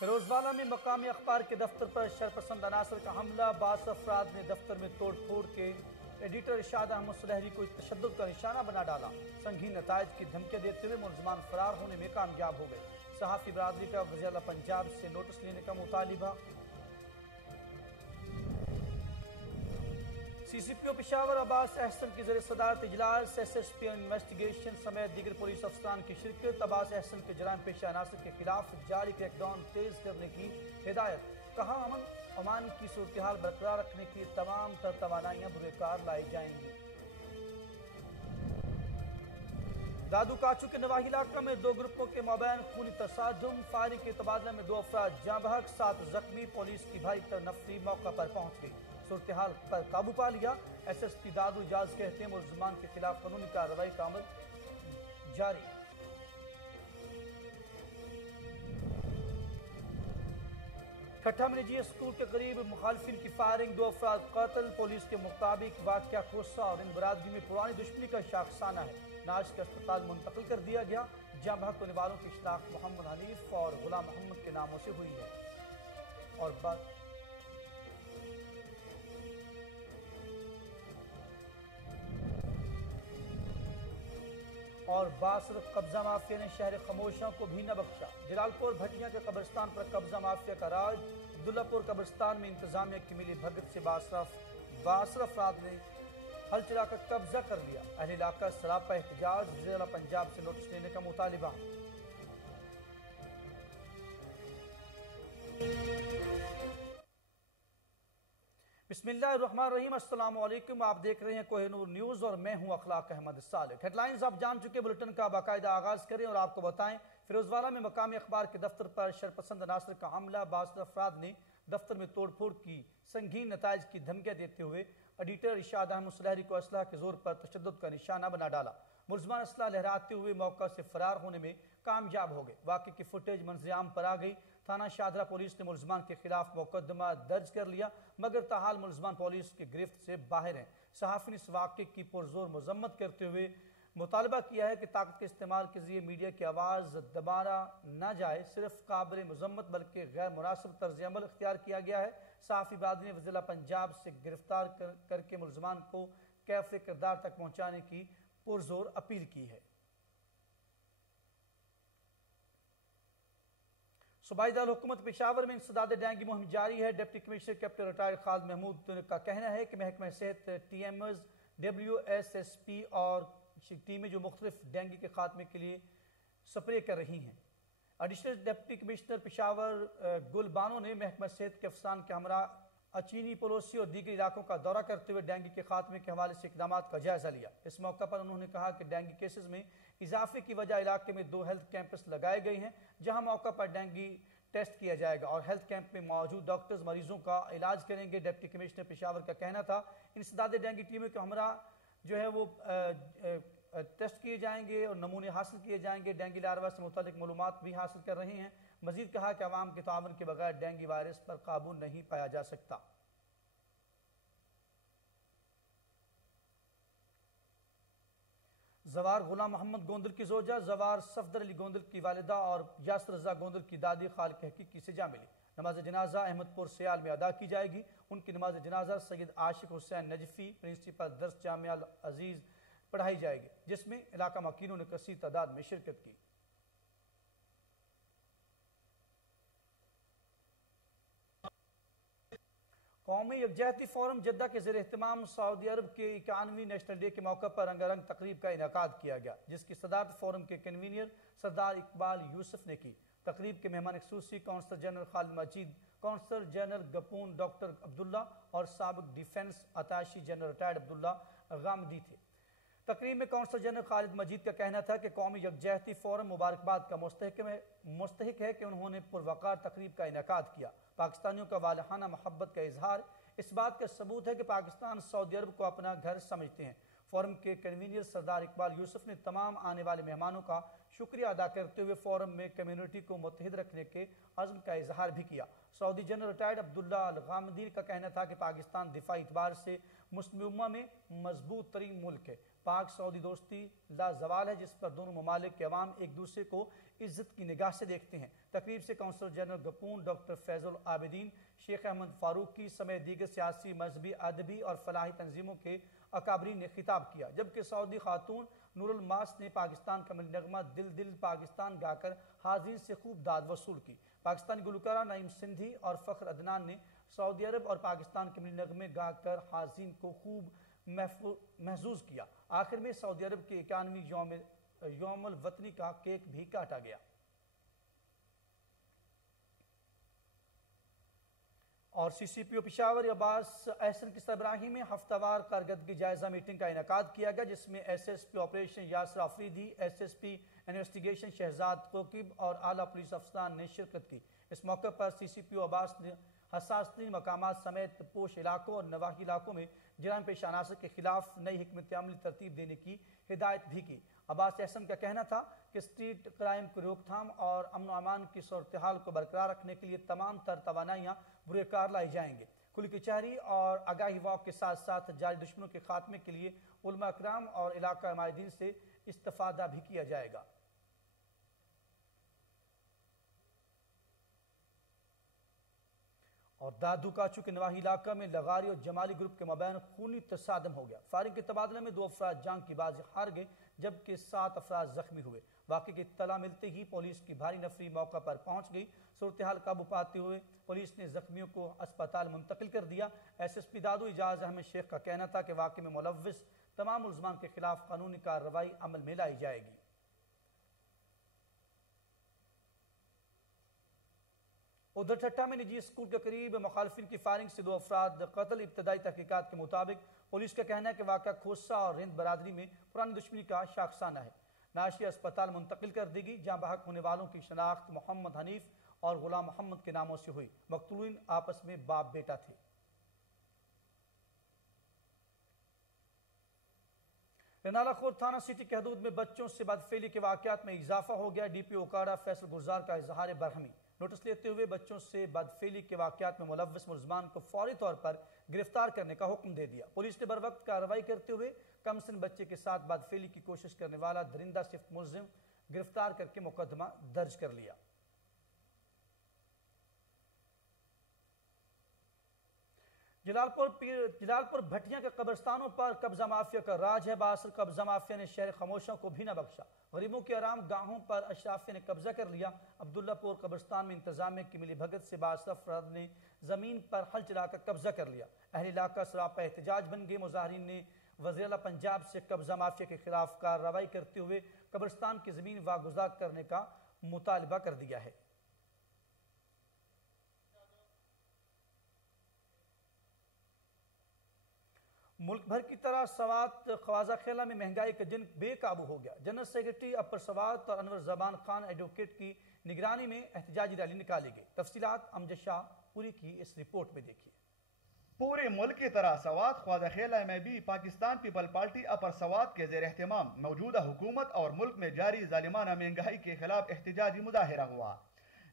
فیروزوالہ میں مقامی اخبار کے دفتر پر شرپسند عناصر کا حملہ، 22 افراد نے دفتر میں توڑ پھوڑ کے ایڈیٹر ارشاد احمد سلیحری کو تشدد کا نشانہ بنا ڈالا۔ سنگین نتائج کی دھمکیاں دیتے ہوئے ملزمان فرار ہونے میں کامیاب ہو گئے۔ صحافی برادری کا وزیر اعلیٰ پنجاب سے نوٹس لینے کا مطالبہ۔ سی سی پی او پشاور عباس احسن کی زیر صدارت اجلاس، ایس ایس پی انویسٹیگیشن سمیت دیگر پولیس افسران کی شرکت۔ عباس احسن کے جرائم پیشہ عناصر کے خلاف جاری کریک ڈاؤن تیز کرنے کی ہدایت۔ کہا امن امان کی صورتحال برقرار رکھنے کی تمام تر توانائیاں بروئے کار لائی جائیں گی۔ دادو کاچو کے نواحی علاقہ میں دو گروپوں کے مابین خونی تصادم، فائرنگ کے تبادلہ میں 2 افراد جاں بحق، 7 زخمی۔ پولیس کی بھاری نفری موقع پر پہنچ گئی، صورتحال پر قابو پا لیا۔ ایس ایس پی دادو اجاز کہتے ہیں ملزمان کے خلاف قانونی کارروائی کا عمل جاری۔ کھٹھا میں نجی اسکول کے قریب مخالفین کی فائرنگ، 2 افراد قتل۔ پولیس کے مطابق واقعہ کوسہ اور ان برادری میں پرانی دشمنی کا شاخسانہ ہے۔ ناش کا اسپتال منتقل کر دیا گیا۔ جاں بحق ہونے والوں کی شناخت محمد حنیف اور غلام محمد کے ناموں سے ہوئی ہے۔ اور باصرف قبضہ مافیا نے شہر خموشاں کو بھی نہ بخشا۔ جلال پور بھٹیاں کے قبرستان پر قبضہ مافیا کا راج۔ عبداللہ پور قبرستان میں انتظامیہ کی ملی بھگت سے باصرف افراد نے ہل چلا کر قبضہ کر لیا۔ اہل علاقہ سراپا احتجاج، وزیر اعلیٰ پنجاب سے نوٹس لینے کا مطالبہ۔ بسم اللہ الرحمن الرحیم، السلام علیکم، آپ دیکھ رہے ہیں کوہ نور نیوز اور میں ہوں اخلاق احمد صالح۔ ہیڈ لائنز آپ جان چکے، بلٹن کا باقاعدہ آغاز کریں اور آپ کو بتائیں فیروزوالہ میں مقامی اخبار کے دفتر پر شرپسند عناصر کا حملہ، 22 افراد نے دفتر میں توڑ پھوڑ کی سنگین نتائج کی دھمکیاں دیتے ہوئے ایڈیٹر ارشاد احمد سلیحری کو اسلحہ کے زور پر تشدد کا نشانہ بنا ڈالا۔ ملزمان اسلحہ لہراتے ہوئے موقع سے فرار ہونے میں کامیاب ہو گئے۔ واقعے کی فوٹیج منظر عام پر آ گئی۔ تھانہ شاہدرہ پولیس نے ملزمان کے خلاف مقدمہ درج کر لیا، مگر تاحال ملزمان پولیس کی گرفت سے باہر ہیں۔ صحافی نے اس واقعے کی پرزور مذمت کرتے ہوئے مطالبہ کیا ہے کہ طاقت کے استعمال کے ذریعے میڈیا کی آواز دبانا نہ جائے، صرف قابل مذمت بلکہ غیر مناسب طرز عمل اختیار کیا گیا ہے۔ صحافی برادری نے وزیر اعلیٰ پنجاب سے گرفتار کر کے ملزمان کو کیف کردار تک پہنچانے کی پرزور اپیل کی ہے۔ صوبائی دارالحکومت پشاور میں انسداد ڈینگی مہم جاری ہے۔ ڈپٹی کمشنر کیپٹن ریٹائرڈ خالد محمود کا کہنا ہے کہ محکمہ صحت، ٹی ایمز، WSSP اور ٹیمیں جو مختلف ڈینگی کے خاتمے کے لیے سپرے کر رہی ہیں۔ ایڈیشنل ڈپٹی کمشنر پشاور گل بانو نے محکمہ صحت کے افسران کے ہمراہ اچینی، پولوسی اور دیگر علاقوں کا دورہ کرتے ہوئے ڈینگی کے خاتمے کے حوالے سے اقدامات کا جائزہ لیا۔ اس موقع پر انہوں نے کہا کہ ڈینگی کیسز میں اضافے کی وجہ علاقے میں 2 ہیلتھ کیمپس لگائے گئے ہیں، جہاں موقع پر ڈینگی ٹیسٹ کیا جائے گا اور ہیلتھ کیمپ میں موجود ڈاکٹرز مریضوں کا علاج کریں گے۔ ڈپٹی کمشنر پشاور کا کہنا تھا انسداد ڈینگی ٹیموں کے ہمراہ جو ہے وہ ٹیسٹ کیے جائیں گے اور نمونے حاصل کیے جائیں گے، ڈینگی لاروا سے متعلق معلومات بھی حاصل کر رہے ہیں۔ مزید کہا کہ عوام کے تعاون کے بغیر ڈینگی وائرس پر قابو نہیں پایا جا سکتا۔ زوار غلام محمد گوندل کی زوجہ زوار صفدر علی گوندل کی والدہ اور یاسر رضا گوندل کی دادی خالق حقیقی سے جا ملی۔ نماز جنازہ احمد پور سیال میں ادا کی جائے گی۔ ان کی نماز جنازہ سید عاشق حسین نجفی پرنسپل درس جامعہ العزیز پڑھائی جائے گی، جس میں علاقہ مکینوں نے کثیر تعداد میں شرکت کی۔ قومی یکجہتی فورم جدہ کے زیر اہتمام سعودی عرب کے 91ویں نیشنل ڈے کے موقع پر رنگا رنگ تقریب کا انعقاد کیا گیا، جس کی صدارت فورم کے کنوینر سردار اقبال یوسف نے کی۔ تقریب کے مہمان خصوصی کونسلر جنرل خالد مجید، کونسلر جنرل گپون ڈاکٹر عبداللہ اور سابق ڈیفنس اتاشی جنرل ریٹائرڈ عبداللہ غامدی تھے۔ تقریب میں کونسلر جنرل خالد مجید کا کہنا تھا کہ قومی یکجہتی فورم مبارکباد کا مستحق ہے کہ انہوں نے پروقار تقریب کا انعقاد کیا۔ پاکستانیوں کا والہانہ محبت کا اظہار اس بات کا ثبوت ہے کہ پاکستان سعودی عرب کو اپنا گھر سمجھتے ہیں۔ فورم کے کنوینر سردار اقبال یوسف نے تمام آنے والے مہمانوں کا شکریہ ادا کرتے ہوئے فورم میں کمیونٹی کو متحد رکھنے کے عزم کا اظہار بھی کیا۔ سعودی جنرل ریٹائرڈ عبداللہ الغامدی کا کہنا تھا کہ پاکستان دفاعی اعتبار سے مسلم امہ میں مضبوط ترین ملک ہے۔ پاک سعودی دوستی لا زوال ہے، جس پر دونوں ممالک کے عوام ایک دوسرے کو عزت کی نگاہ سے دیکھتے ہیں۔ تقریب سے کونسل جنرل گپون ڈاکٹر فیض العابدین، شیخ احمد فاروقی سمیت دیگر سیاسی، مذہبی، ادبی اور فلاحی تنظیموں کے اکابرین نے خطاب کیا، جبکہ سعودی خاتون نور الماس نے پاکستان کا ملی نغمہ دل دل پاکستان گا کر حاضرین سے خوب داد وصول کی۔ پاکستانی گلوکارہ نعیم سندھی اور فخر عدنان نے سعودی عرب اور پاکستان کے ملی نغمے گا کر حاضرین کو خوب محظوظ کیا۔ آخر میں سعودی عرب کے 91ویں یوم الوطنی کا کیک بھی کاٹا گیا۔ اور سی سی پی او پشاور عباس احسن کی سربراہی میں ہفتہ وار کارکردگی جائزہ میٹنگ کا انعقاد کیا گیا، جس میں S S P operation Yasir Afridi, S S P investigation Shahzad Kaukab اور اعلیٰ پولیس افسران نے شرکت کی۔ اس موقع پر سی سی پی او عباس نے حساس ترین مقامات سمیت پوش علاقوں اور نواحی علاقوں میں جرائم پیشہ عناصر کے خلاف نئی حکمت عملی ترتیب دینے کی ہدایت بھی کی۔ عباس احسن کا کہنا تھا کہ اسٹریٹ کرائم کی روک تھام اور امن و امان کی صورتحال کو برقرار رکھنے کے لیے تمام تر توانائیاں بروئے کار لائی جائیں گے۔ کھلی کچہری اور آگاہی واک کے ساتھ ساتھ جاری دشمنوں کے خاتمے کے لیے علماء اکرام اور علاقہ مائدین سے استفادہ بھی کیا جائے گا۔ اور دادو کاچو کے نواحی علاقہ میں لغاری اور جمالی گروپ کے مابین خونی تصادم ہو گیا۔ فائرنگ کے تبادلے میں 2 افراد جان کی بازی ہار گئے، جبکہ 7 افراد زخمی ہوئے۔ واقعے کی اطلاع ملتے ہی پولیس کی بھاری نفری موقع پر پہنچ گئی۔ صورتحال قابو پاتے ہوئے پولیس نے زخمیوں کو اسپتال منتقل کر دیا۔ ایس ایس پی دادو اجاز احمد شیخ کا کہنا تھا کہ واقعے میں ملوث تمام ملزمان کے خلاف قانونی کارروائی عمل میں لائی جائے گی۔ ادھر ٹھٹھا میں نجی اسکول کے قریب مخالفین کی فائرنگ سے 2 افراد قتل۔ ابتدائی تحقیقات کے مطابق پولیس کا کہنا ہے کہ واقعہ کھوسہ اور رند برادری میں پرانی دشمنی کا شاخسانہ ہے۔ ناشی اسپتال منتقل کر دی گئی، جہاں بحق ہونے والوں کی شناخت محمد حنیف اور غلام محمد کے ناموں سے ہوئی۔ مقتولین آپس میں باپ بیٹا تھے۔ رنالہ خور تھانہ سٹی کے حدود میں بچوں سے بدفعلی کے واقعات میں اضافہ ہو گیا۔ ڈی پی او اوکاڑا فیصل گلزار کا اظہار برہمی۔ نوٹس لیتے ہوئے بچوں سے بدفعلی کے واقعات میں ملوث ملزمان کو فوری طور پر گرفتار کرنے کا حکم دے دیا۔ پولیس نے بروقت کارروائی کرتے ہوئے کم سن بچے کے ساتھ بدفعلی کی کوشش کرنے والا درندہ صفت ملزم گرفتار کر کے مقدمہ درج کر لیا۔ جلال پور بھٹیاں کے قبرستانوں پر قبضہ مافیا کا راج ہے۔ باثر قبضہ مافیا نے شہر خاموشوں کو بھی نہ بخشا۔ غریبوں کے آرام گاہوں پر اشرافیہ نے قبضہ کر لیا۔ عبداللہ پور قبرستان میں انتظامیہ کی ملی بھگت سے باثر افراد نے زمین پر ہل چلا کر قبضہ کر لیا۔ اہل علاقہ سراپا احتجاج بن گئے۔ مظاہرین نے وزیر اعلیٰ پنجاب سے قبضہ مافیا کے خلاف کارروائی کرتے ہوئے قبرستان کی زمین واگزار کرنے کا مطالبہ کر دیا ہے۔ ملک بھر کی طرح سوات خواجہ خیلہ میں مہنگائی کا جنگ بے قابو ہو گیا۔ جنرل سیکرٹری اپر سوات اور انور زمان خان ایڈوکیٹ کی نگرانی میں احتجاجی ریلی نکالی گئی۔ تفصیلات امجد شاہ پوری کی اس رپورٹ میں دیکھیے۔ پورے ملک کی طرح سوات خواجہ خیلہ میں بھی پاکستان پیپل پارٹی اپر سوات کے زیر اہتمام موجودہ حکومت اور ملک میں جاری ظالمانہ مہنگائی کے خلاف احتجاجی مظاہرہ ہوا،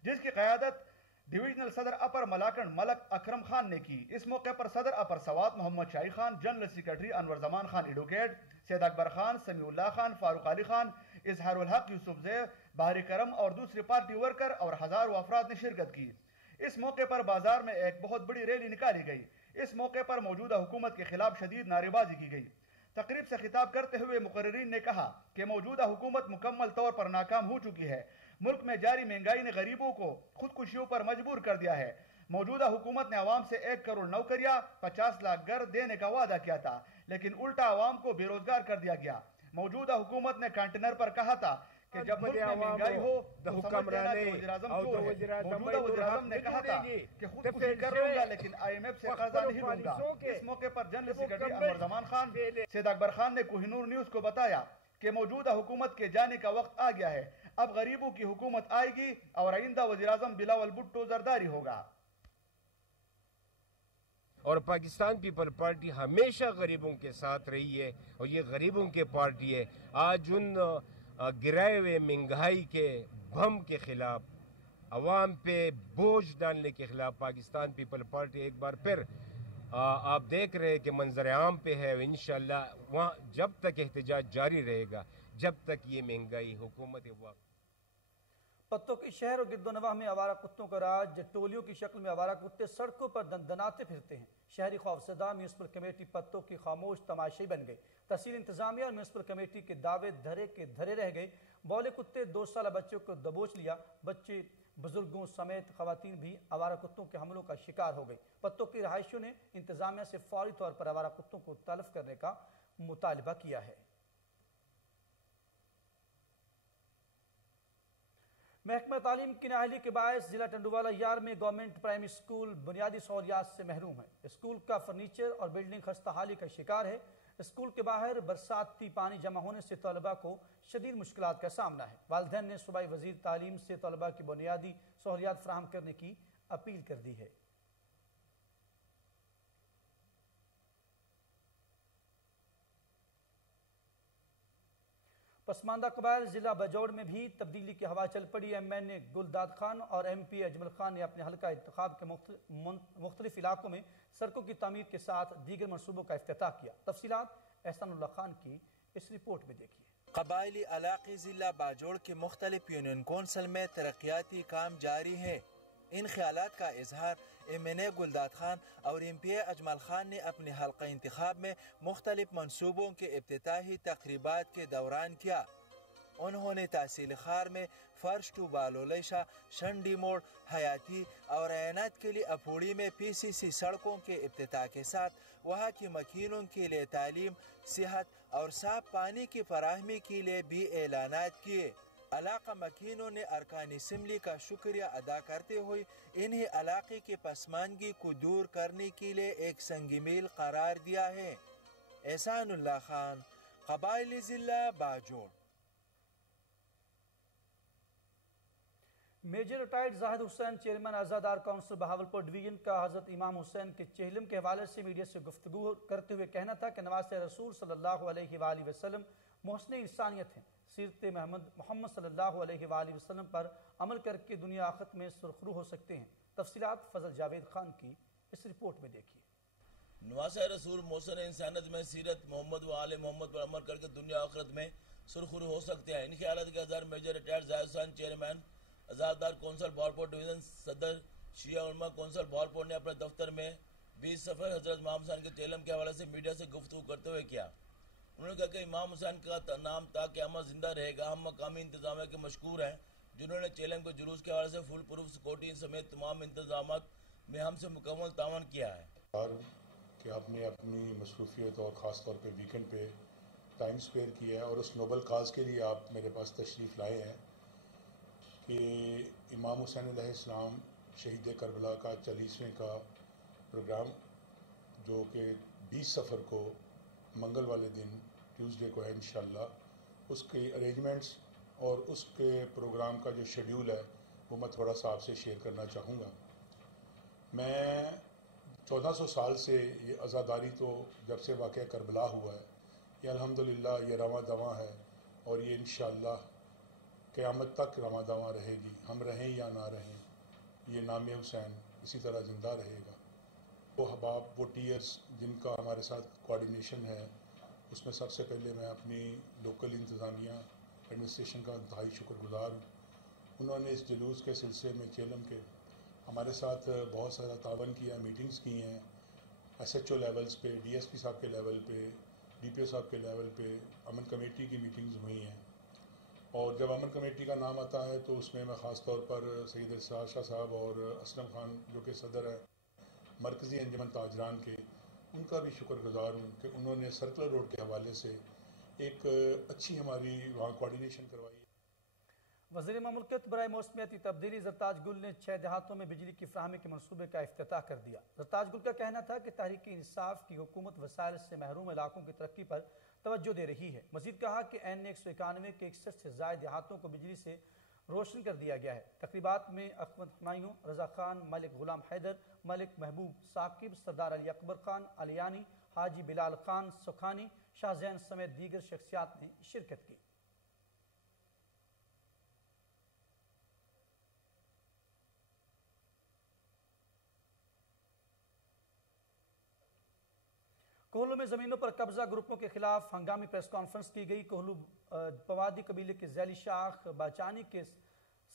جس کی قیادت ڈویژنل صدر اپر ملاکنڈ ملک اکرم خان نے کی۔ اس موقع پر صدر اپر سوات محمد شاہی خان، جنرل سیکرٹری انور زمان خان ایڈوکیٹ، سید اکبر خان، سمیع اللہ خان، فاروق علی خان، اظہار الحق یوسف زیب، بہری کرم اور دوسرے پارٹی ورکر اور ہزاروں افراد نے شرکت کی۔ اس موقع پر بازار میں ایک بہت بڑی ریلی نکالی گئی۔ اس موقع پر موجودہ حکومت کے خلاف شدید نعرے بازی کی گئی۔ تقریب سے خطاب کرتے ہوئے مقررین نے کہا کہ موجودہ حکومت مکمل طور پر ناکام ہو چکی ہے۔ ملک میں جاری مہنگائی نے غریبوں کو خودکشیوں پر مجبور کر دیا ہے۔ موجودہ حکومت نے عوام سے 1 کروڑ نوکریاں، 50 لاکھ گھر دینے کا وعدہ کیا تھا، لیکن الٹا عوام کو بے روزگار کر دیا گیا۔ موجودہ حکومت نے کانٹینر پر کہا تھا کہ جب ملک میں مہنگائی ہو تو سمجھ لینا کہ وزیراعظم چور ہے۔ موجودہ وزیراعظم نے کہا تھا کہ خودکشی کر لوں گا لیکن IMF سے قرضہ نہیں لوں گا۔ اس موقع پر جنرل سیکرٹری انور زمان خان، سید اکبر خان نے کوہ نور نیوز کو بتایا کہ موجودہ حکومت کے جانے کا وقت آ گیا ہے، اب غریبوں کی حکومت آئے گی اور آئندہ وزیراعظم بلاول بھٹو زرداری ہوگا۔ اور پاکستان پیپل پارٹی ہمیشہ غریبوں کے ساتھ رہی ہے اور یہ غریبوں کے پارٹی ہے۔ آج ان گرائے ہوئے مہنگائی کے بم کے خلاف، عوام پہ بوجھ ڈالنے کے خلاف پاکستان پیپل پارٹی ایک بار پھر آپ دیکھ رہے کہ منظر عام پہ ہے۔ انشاءاللہ وہاں جب تک احتجاج جاری رہے گا، جب تک یہ مہنگائی حکومت پتوں کے شہر اور گرد و نواح میں آوارہ کتوں کا راج، ٹولیوں کی شکل میں آوارہ کتے سڑکوں پر دندناتے پھرتے ہیں۔ شہری خوفزدہ، میونسپل کمیٹی پتوں کی خاموش تماشائی بن گئی۔ تحصیل انتظامیہ اور میونسپل کمیٹی کے دعوے دھرے کے دھرے رہ گئے۔ بولے کتے 2 سالہ بچوں کو دبوچ لیا۔ بچے، بزرگوں سمیت خواتین بھی آوارہ کتوں کے حملوں کا شکار ہو گئی۔ پتوں کی رہائشیوں نے انتظامیہ سے فوری طور پر آوارہ کتوں کو تلف کرنے کا مطالبہ کیا ہے۔ محکمہ تعلیم کی نااہلی کے باعث ضلع ٹنڈوالہ یار میں گورنمنٹ پرائمری اسکول بنیادی سہولیات سے محروم ہے۔ اسکول کا فرنیچر اور بلڈنگ خستہ حالی کا شکار ہے۔ اسکول کے باہر برساتی پانی جمع ہونے سے طلباء کو شدید مشکلات کا سامنا ہے۔ والدین نے صوبائی وزیر تعلیم سے طلباء کی بنیادی سہولیات فراہم کرنے کی اپیل کر دی ہے۔ پسماندہ قبائل ضلع باجوڑ میں بھی تبدیلی کی ہوا چل پڑی۔ ایم این اے گلداد خان اور ایم پی اجمل خان نے اپنے حلقہ انتخاب کے مختلف علاقوں میں سڑکوں کی تعمیر کے ساتھ دیگر منصوبوں کا افتتاح کیا۔ تفصیلات احسان اللہ خان کی اس رپورٹ میں دیکھیے۔ قبائلی علاقے ضلع باجوڑ کے مختلف یونین کونسل میں ترقیاتی کام جاری ہے۔ ان خیالات کا اظہار ایم این اے گلداد خان اور ایم پی اے اجمل خان نے اپنے حلقہ انتخاب میں مختلف منصوبوں کے افتتاحی تقریبات کے دوران کیا۔ انہوں نے تحصیل خار میں فرش ٹو بالولیشا، شنڈی موڑ، حیاتی اور عینات کے لیے اپوڑی میں پی سی سی سڑکوں کے افتتاح کے ساتھ وہاں کی مکینوں کے لیے تعلیم، صحت اور صاف پانی کی فراہمی کے لیے بھی اعلانات کیے۔ علاقہ مکینوں نے ارکان اسمبلی کا شکریہ ادا کرتے ہوئے انہیں علاقے کی پسماندگی کو دور کرنے کے لیے ایک سنگ میل قرار دیا ہے۔ احسان اللہ خان، قبائلی ضلع باجوڑ۔ میجر ریٹائرڈ زاہد حسین چیئرمین آزادار کونسل بہاولپور ڈویژن کا حضرت امام حسین کے چہلم کے حوالے سے میڈیا سے گفتگو کرتے ہوئے کہنا تھا کہ نواز رسول صلی اللہ علیہ وآلہ وسلم محسن انسانیت ہیں۔ سیرت محمد صلی اللہ علیہ وآلہ وسلم پر عمل کر کے دنیا آخرت میں سرخرو ہو سکتے ہیں۔ تفصیلات فضل جاوید خان کی اس رپورٹ میں دیکھیے۔ نواز رسول محسن انسانیت میں سیرت محمد و آل محمد پر عمل کر کے دنیا آخرت میں سرخرو ہو سکتے ہیں۔ ان خیالات کے اظہار میجر ریٹائرڈ زاہد حسین چیئرمین آزادار کونسل بہاولپور ڈویژن صدر شیعہ علماء کونسل بہاولپور نے اپنے دفتر میں 20 سفر حضرت امام حسین کے چہلم کے حوالے سے میڈیا سے گفتگو کرتے ہوئے کیا۔ انہوں نے کہا کہ امام حسین کا نام تا قیامت زندہ رہے گا۔ ہم مقامی انتظامیہ کے مشکور ہیں جنہوں نے چہلم کے جلوس کے حوالے سے فل پروف سیکورٹی سمیت تمام انتظامات میں ہم سے مکمل تعاون کیا ہے۔ کہ آپ نے اپنی مصروفیت اور خاص طور پہ ویکنڈ پہ ٹائم سپیئر کیا ہے اور اس نوبل کاز کے لیے آپ میرے پاس تشریف لائے ہیں کہ امام حسین علیہ السلام شہید کربلا کا 40ویں کا پروگرام جو کہ 20 سفر کو منگل والے دن ٹیوزڈے کو ہے انشاءاللہ، اس کے ارینجمنٹس اور اس کے پروگرام کا جو شیڈیول ہے وہ میں تھوڑا سا آپ سے شیئر کرنا چاہوں گا۔ میں 1400 سال سے یہ عزاداری تو جب سے واقعہ کربلا ہوا ہے یہ الحمدللہ یہ رواں دواں ہے اور یہ انشاءاللہ قیامت تک رواں دواں رہے گی۔ ہم رہیں یا نہ رہیں یہ نام حسین اسی طرح زندہ رہے گا۔ وہ احباب، وہ ٹیئرس جن کا ہمارے ساتھ کوارڈینیشن ہے، اس میں سب سے پہلے میں اپنی لوکل انتظامیہ ایڈمنسٹریشن کا انتہائی شکر گزار ہوں۔ انہوں نے اس جلوس کے سلسلے میں چہلم کے ہمارے ساتھ بہت سارا تعاون کیا، میٹنگز کی ہیں ایس ایچ او لیولز پہ، ڈی ایس پی صاحب کے لیول پہ، ڈی پی او صاحب کے لیول پہ، امن کمیٹی کی میٹنگز ہوئی ہیں۔ اور جب امن کمیٹی کا نام آتا ہے تو اس میں میں خاص طور پر سید اسرار شاہ صاحب اور اسلم خان جو کہ صدر ہیں مرکزی انجمن تاجران کے، ان کا بھی شکر گزار ہوں کہ انہوں نے سرکلر روڈ کے حوالے سے ایک اچھی ہماری وہاں کوارڈینیشن کروائی۔ وزیر مملکت برائے موسمیاتی تبدیلی زرتاج گل نے 6 دیہاتوں میں بجلی کی فراہمی کے منصوبے کا افتتاح کر دیا۔ زرتاج گل کا کہنا تھا کہ تحریک انصاف کی حکومت وسائل سے محروم علاقوں کی ترقی پر توجہ دے رہی ہے۔ مزید کہا کہ این 191 کے 61 سے زائد دیہاتوں کو بجلی سے روشن کر دیا گیا ہے۔ تقریبات میں احمد ہمایوں، رضا خان، ملک غلام حیدر، ملک محبوب ثاقب، سردار علی اکبر خان علیانی، حاجی بلال خان سکھانی، شاہ زین سمیت دیگر شخصیات نے شرکت کی۔ کوہلو میں زمینوں پر قبضہ گروپوں کے خلاف ہنگامی پریس کانفرنس کی گئی۔ کوہلو پوادی قبیلے کے ذیلی شاخ باچانی کے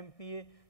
MPA,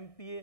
MPA,